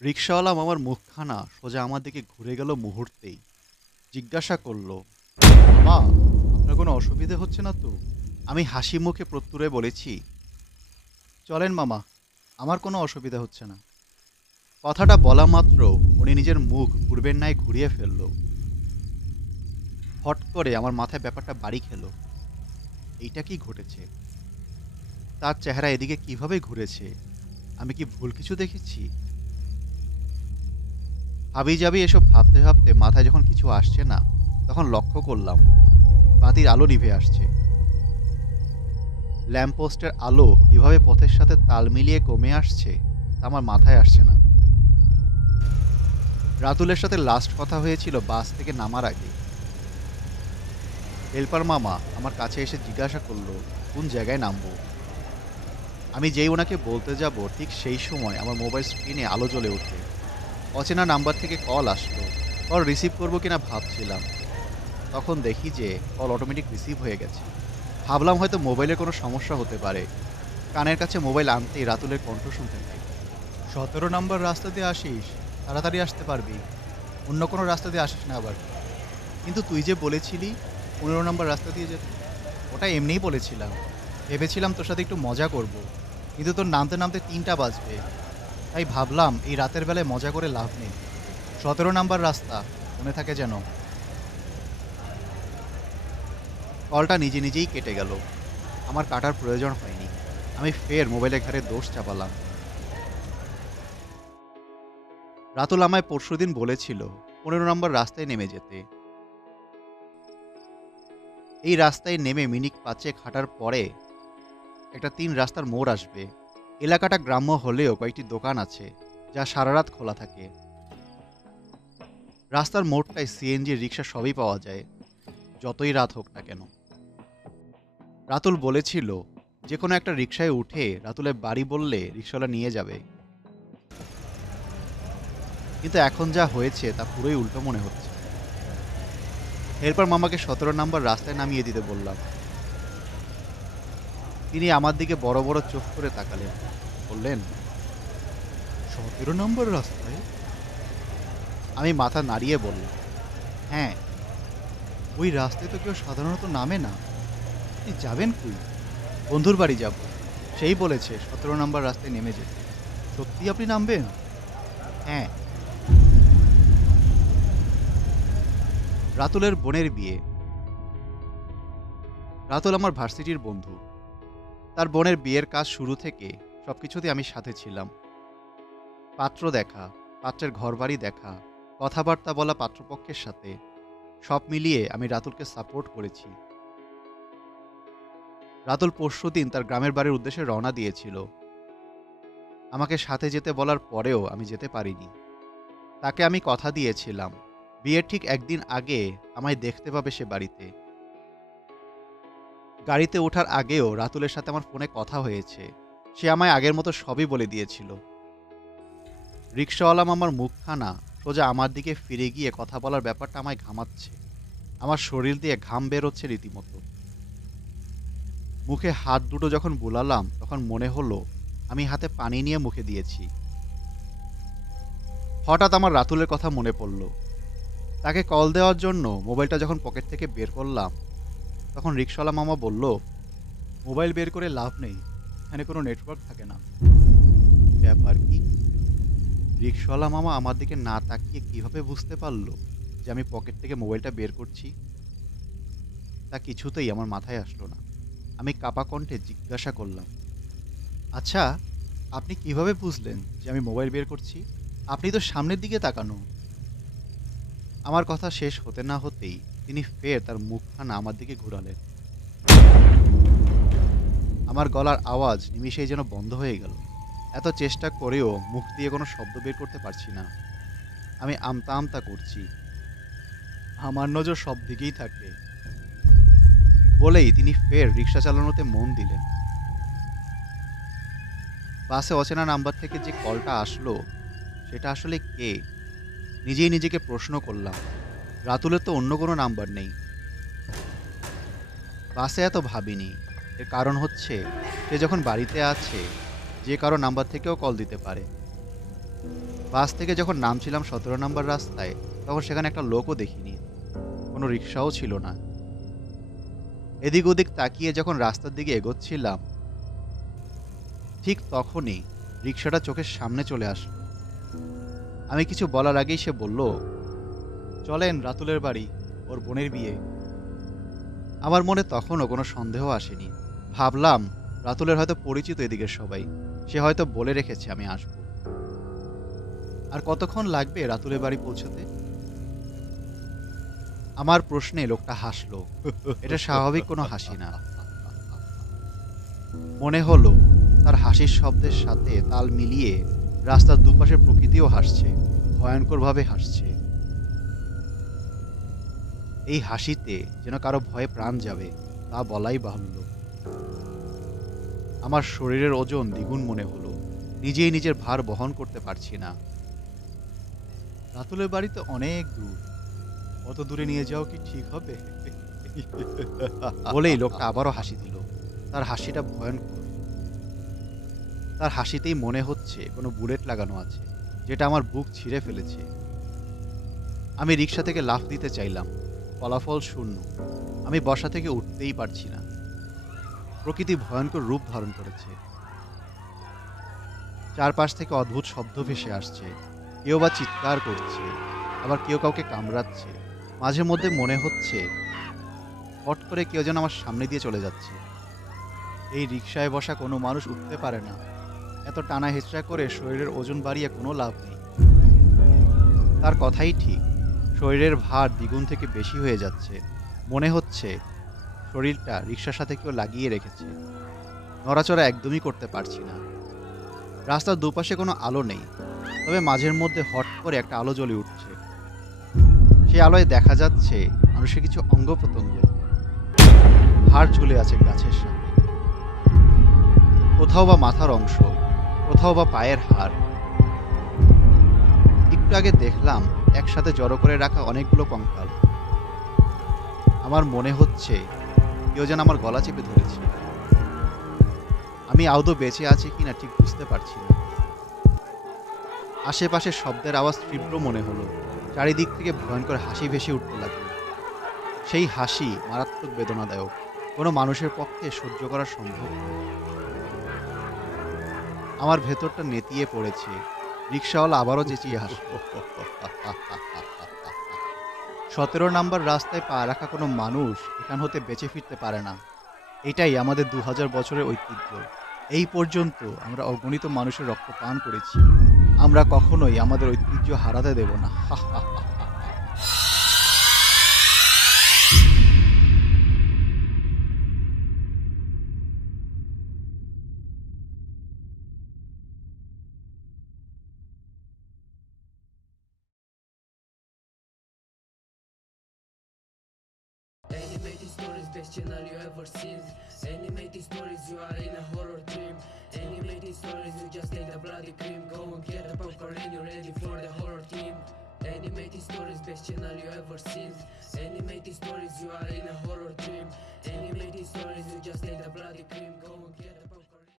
রিকশাওয়ালা মামার মুখখানা সোজা আমার দিকে ঘুরে গেল মুহূর্তেই। জিজ্ঞাসা করল, মামা, আপনার কোনো অসুবিধে হচ্ছে না তো? আমি হাসি মুখে প্রত্যুরে বলেছি, চলেন মামা, আমার কোনো অসুবিধা হচ্ছে না। কথাটা বলা মাত্র উনি নিজের মুখ পূর্বের ন্যায় ঘুরিয়ে ফেলল। হট করে আমার মাথায় ব্যাপারটা বাড়ি খেলো। এইটা কি ঘটেছে? তার চেহারা এদিকে কিভাবে ঘুরেছে? আমি কি ভুল কিছু দেখেছি? হাবিজাবি এসব ভাবতে ভাবতে মাথায় যখন কিছু আসছে না, তখন লক্ষ্য করলাম বাতির আলো নিভে আসছে। ল্যাম্পপোস্টের আলো কিভাবে পথের সাথে তাল মিলিয়ে কমে আসছে তা আমার মাথায় আসছে না। রাতুলের সাথে লাস্ট কথা হয়েছিল বাস থেকে নামার আগে। হেল্পার মামা আমার কাছে এসে জিজ্ঞাসা করলো কোন জায়গায় নামবো। আমি যেই ওনাকে বলতে যাব ঠিক সেই সময় আমার মোবাইল স্ক্রিনে আলো জ্বলে ওঠে। অচেনা নাম্বার থেকে কল আসলো। কল রিসিভ করবো কিনা ভাবছিলাম, তখন দেখি যে কল অটোমেটিক রিসিভ হয়ে গেছে। ভাবলাম হয়তো মোবাইলের কোনো সমস্যা হতে পারে। কানের কাছে মোবাইল আনতেই রাতুলের কণ্ঠ শুনতে পাই, 17 নম্বর রাস্তা দিয়ে আসিস, তাড়াতাড়ি আসতে পারবি, অন্য কোনো রাস্তা দিয়ে আসিস না আবার। কিন্তু তুই যে বলেছিলি 15 নম্বর রাস্তা দিয়ে যেতে। ওটা এমনিই বলেছিলাম, ভেবেছিলাম তোর সাথে একটু মজা করব, কিন্তু তোর নামতে নামতে 3টা বাজবে, তাই ভাবলাম এই রাতের বেলায় মজা করে লাভ নেই। 17 নম্বর রাস্তা, মনে থাকে যেন। কলটা নিজে নিজেই কেটে গেল। আমার কাটার প্রয়োজন হয়নি। আমি ফের মোবাইলের ঘাড়ে দোষ চাপালাম। রাতুল আমায় পরশুদিন বলেছিল 15 নম্বর রাস্তায় নেমে যেতে। এই রাস্তায় নেমে মিনিট 5 হাঁটার পরে একটা 3 রাস্তার মোড় আসবে। এলাকাটা গ্রাম্য হলেও কয়েকটি দোকান আছে যা সারা রাত খোলা থাকে। রাস্তার মোড়টায় সিএনজি, রিক্সা সবই পাওয়া যায়, যতই রাত হোক না কেন। রাতুল বলেছিল যে কোনো একটা রিক্সায় উঠে রাতুলের বাড়ি বললে রিক্সাওয়ালা নিয়ে যাবে। কিন্তু এখন যা হয়েছে তা পুরোই উল্টো মনে হচ্ছে। এরপর মামাকে 17 নম্বর রাস্তায় নামিয়ে দিতে বললাম। তিনি আমার দিকে বড় বড় চোখ করে তাকালেন, বললেন, 17 নম্বর রাস্তায়? আমি মাথা নাড়িয়ে বললাম, হ্যাঁ, ওই রাস্তায় তো কেউ সাধারণত নামে না। আপনি যাবেন কই? বন্ধুর বাড়ি যাব, সেই বলেছে 17 নম্বর রাস্তায় নেমে যেতে। সত্যি আপনি নামবেন? হ্যাঁ। রাতুলের বোনের বিয়ে। রাতুল আমার ভার্সিটির বন্ধু। তার বোনের বিয়ের কাজ শুরু থেকে সবকিছুতে আমি সাথে ছিলাম। পাত্র দেখা, পাত্রের ঘরবাড়ি দেখা, কথাবার্তা বলা পাত্রপক্ষের সাথে, সব মিলিয়ে আমি রাতুলকে সাপোর্ট করেছি। রাতুল পরশুদিন তার গ্রামের বাড়ির উদ্দেশ্যে রওনা দিয়েছিল। আমাকে সাথে যেতে বলার পরেও আমি যেতে পারিনি। তাকে আমি কথা দিয়েছিলাম বিয়ের ঠিক একদিন আগে আমায় দেখতে পাবে সে বাড়িতে। গাড়িতে ওঠার আগেও রাতুলের সাথে আমার ফোনে কথা হয়েছে। সে আমায় আগের মতো সবই বলে দিয়েছিল। রিকশাওয়ালা মামার মুখখানা সোজা আমার দিকে ফিরে গিয়ে কথা বলার ব্যাপারটা আমায় ঘামাচ্ছে। আমার শরীর দিয়ে ঘাম বেরোচ্ছে রীতিমতো। মুখে হাত দুটো যখন বুলালাম তখন মনে হলো আমি হাতে পানি নিয়ে মুখে দিয়েছি। হঠাৎ আমার রাতুলের কথা মনে পড়ল। তাকে কল দেওয়ার জন্য মোবাইলটা যখন পকেট থেকে বের করলাম, তখন রিকশাওয়ালা মামা বলল, মোবাইল বের করে লাভ নেই, এখানে কোনো নেটওয়ার্ক থাকে না। ব্যাপার কি? রিকশাওয়ালা মামা আমার দিকে না তাকিয়ে কিভাবে বুঝতে পারলো যে আমি পকেট থেকে মোবাইলটা বের করছি? তা কিছুতেই আমার মাথায় আসলো না। আমি কাপা কণ্ঠে জিজ্ঞাসা করলাম, আচ্ছা, আপনি কিভাবে বুঝলেন যে আমি মোবাইল বের করছি? আপনি তো সামনের দিকে তাকানো। আমার কথা শেষ হতে না হতেই তিনি ফের তার মুখখানা আমার দিকে ঘুরালেন। আমার গলার আওয়াজ নিমিষেই যেন বন্ধ হয়ে গেল। এত চেষ্টা করেও মুখ দিয়ে কোনো শব্দ বের করতে পারছি না। আমি আমতা আমতা করছি, আমার নজর সব দিকেই থাকে, বলেই তিনি ফের রিক্সা চালানোতে মন দিলেন। বাসে অচেনা নাম্বার থেকে যে কলটা আসলো সেটা আসলে কে? নিজেই নিজেকে প্রশ্ন করলাম। রাতুলের তো অন্য কোনো নাম্বার নেই। বাসে এত ভাবিনি। এর কারণ হচ্ছে সে যখন বাড়িতে আছে যে কারো নাম্বার থেকেও কল দিতে পারে। বাস থেকে যখন নামছিলাম ১৭ নম্বর রাস্তায়, তখন সেখানে একটা লোকও দেখিনি। কোনো রিক্সাও ছিল না। এদিক ওদিক তাকিয়ে যখন রাস্তার দিকে এগোচ্ছিলাম, ঠিক তখনই রিক্সাটা চোখের সামনে চলে আসলো। আমি কিছু বলার আগেই সে বলল, চলেন রাতুলের বাড়ি, ওর বোনের বিয়ে। আমার মনে তখনও কোনো সন্দেহ আসেনি। ভাবলাম রাতুলের হয়তো পরিচিত এদিকের সবাই, সে হয়তো বলে রেখেছে আমি আসব। আর কতক্ষণ লাগবে রাতুলের বাড়ি পৌঁছতে? আমার প্রশ্নে লোকটা হাসলো। এটা স্বাভাবিক কোনো হাসি না। মনে হলো তার হাসির শব্দের সাথে তাল মিলিয়ে রাস্তার দুপাশের প্রকৃতিও হাসছে, ভয়ঙ্করভাবে হাসছে। এই হাসিতে যেন কারো ভয়ে প্রাণ যাবে, তা বলাই বাহুল্য। আমার শরীরের ওজন দ্বিগুণ মনে হলো। নিজেই নিজের ভার বহন করতে পারছি না। রাতুলের বাড়ি তো অনেক দূর, অত দূরে নিয়ে যাও কি ঠিক হবে? বলেই লোকটা আবারও হাসি দিল। তার হাসিটা ভয়ঙ্কর। তার হাসিতেই মনে হচ্ছে কোনো বুলেট লাগানো আছে, যেটা আমার বুক ছিঁড়ে ফেলেছে। আমি রিক্সা থেকে লাফ দিতে চাইলাম, ফলাফল শূন্য। আমি বসা থেকে উঠতেই পারছি না। প্রকৃতি ভয়ঙ্কর রূপ ধারণ করেছে। চারপাশ থেকে অদ্ভুত শব্দ ভেসে আসছে। কেউ বা চিৎকার করছে, আবার কেউ কাউকে কামড়াচ্ছে। মাঝে মধ্যে মনে হচ্ছে হট করে কেউ যেন আমার সামনে দিয়ে চলে যাচ্ছে। এই রিকশায় বসা কোনো মানুষ উঠতে পারে না। এত টানা হেঁচড়া করে শরীরের ওজন বাড়িয়ে কোনো লাভ নেই। তার কথাই ঠিক, শরীরের ভার দ্বিগুণ থেকে বেশি হয়ে যাচ্ছে। মনে হচ্ছে শরীরটা রিকশার সাথে কেউ লাগিয়ে রেখেছে। নড়াচড়া একদমই করতে পারছি না। রাস্তার দুপাশে কোনো আলো নেই, তবে মাঝের মধ্যে হট করে একটা আলো জ্বলে উঠছে। সেই আলোয় দেখা যাচ্ছে মানুষের কিছু অঙ্গ প্রত্যঙ্গ, হাড় ঝুলে আছে গাছের সাথে। কোথাও বা মাথার অংশ, কোথাও বা পায়ের হাড়। একটু আগে দেখলাম একসাথে জড়ো করে রাখা অনেকগুলো কঙ্কাল। আমার মনে হচ্ছে কেউ যেন আমার গলা চেপে ধরেছে। আমি আদৌ বেঁচে আছি কিনা ঠিক বুঝতে পারছি না। আশেপাশে শব্দের আওয়াজ তীব্র মনে হলো। চারিদিক থেকে ভয়ঙ্কর হাসি ভেসে উঠতে লাগলো। সেই হাসি মারাত্মক বেদনাদায়ক, কোনো মানুষের পক্ষে সহ্য করা সম্ভব নয়। আমার ভেতরটা নেতিয়ে পড়েছে। রিকশাওয়ালা আবারও চেঁচিয়ে হাসল। ১৭ নাম্বার রাস্তায় পা রাখা কোনো মানুষ এখান হতে বেঁচে ফিরতে পারে না। এটাই আমাদের ২০০০ বছরের ঐতিহ্য। এই পর্যন্ত আমরা অগণিত মানুষের রক্ত পান করেছি। আমরা কখনোই আমাদের ঐতিহ্য হারাতে দেব না। Animated stories, best channel you ever seen. Animated stories, you are in a horror dream. Animated stories, you just take the bloody cream. Go and get the popcorn and you're ready for the horror team. Animated stories, best channel you ever seen. Animated stories, you are in a horror dream. Animated stories, you just take the bloody